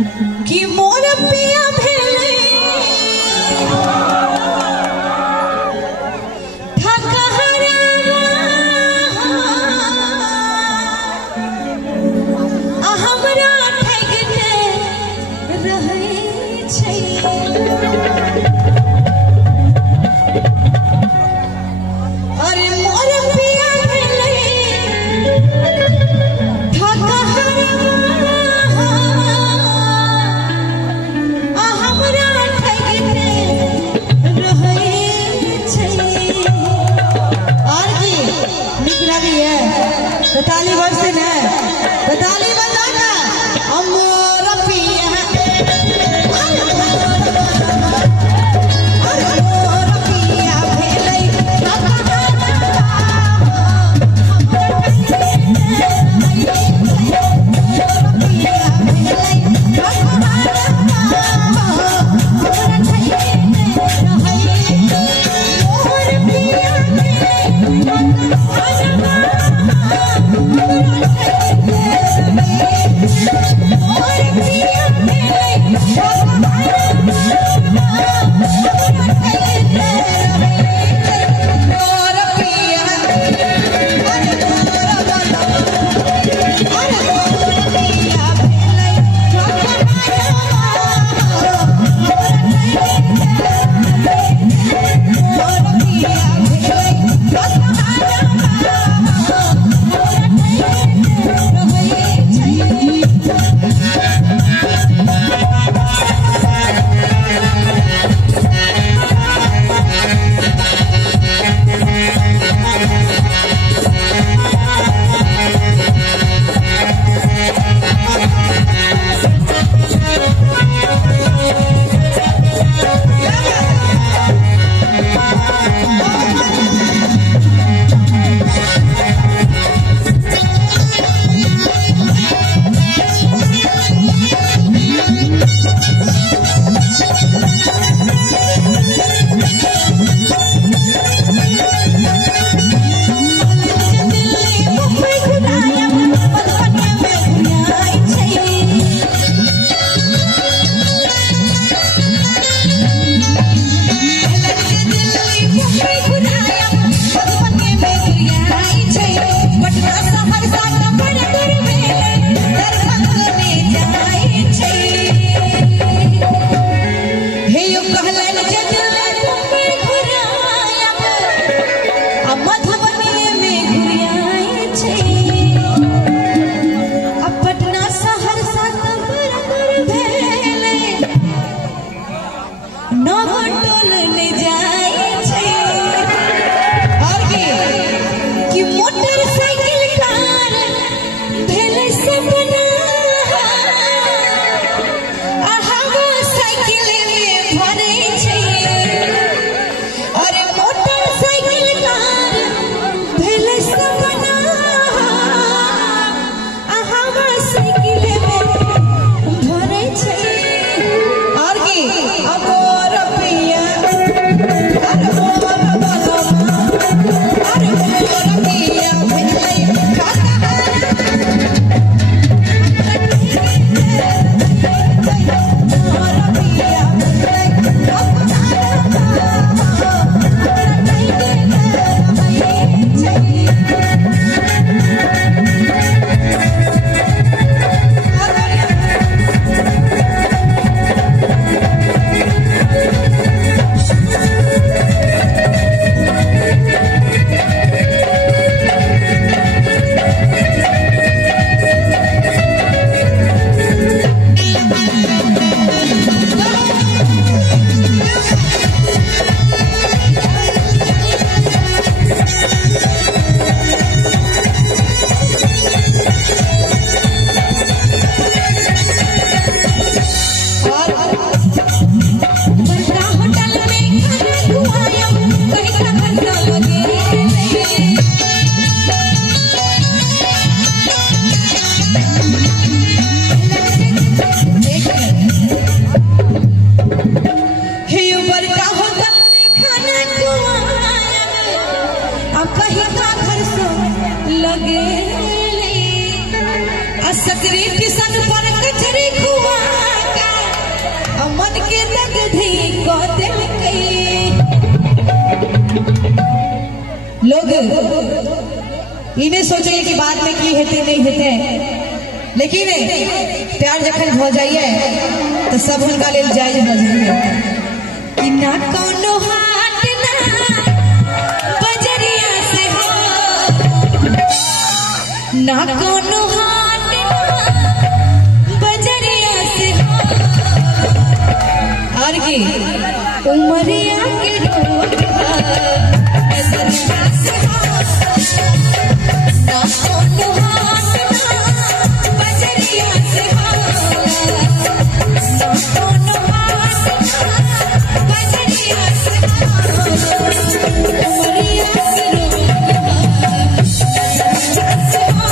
कि मोर पिया भेले ठकहरा हमरा ठगते रहै छै। अरे मोर पिया भेले ताली बजते ना, ताली बजाना अमोर पिया भेलै सकरी किसन पर कचरी खुआ धई को दिल कई लोग इन्हें सोचे कि बात में की हेते नहीं हेते, लेकिन प्यार जखन हो जाइए तो सब उनका लेल जायज हो जाइए कि ना कोनो हाट ना बजरिया से हो, ना कोनो हाट ना बजरिया से हो, और की उमरिया के रोग बजरिया से हो, ना कोनो हाट ना बजरिया से हो, ना कोनो हाट ना बजरिया से हो, उमरिया के रोग बजरिया से हो,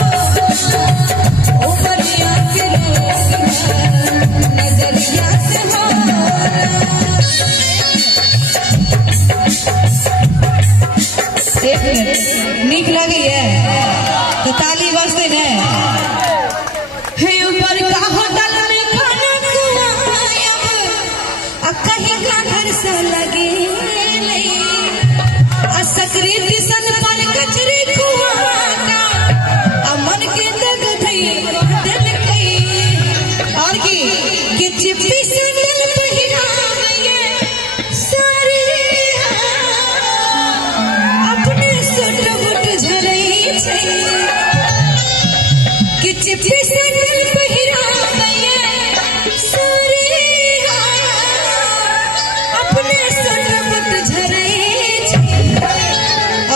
उमरिया के रोग नजरिया से हो। एक मिनट नीक लगी है तो ताली बजते ने हे ऊपर का होटल में खाना खुआयब आ कहीं का घर से लगे ले आ सकरी टिसन पर कचरी खुआता आ मन के दग धई दिल कई, और की चिप्पी सैंडल पहिरा गए सारी अपने सुट बुट झरई छै कि चिप्पी सैंडल पहिरा गए सारी अपने सुट बुट झरई छै,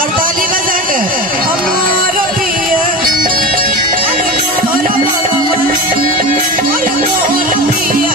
और ताली बजा के हमारा पिया अरे मोरा बाबा अरे मोरा पिया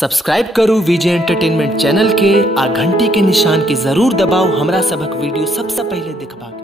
सब्सक्राइब करू विजय एंटरटेनमेंट चैनल के आ घंटी के निशान के जरूर दबाओ हमरा सबक वीडियो सबसे पहले देखबा के।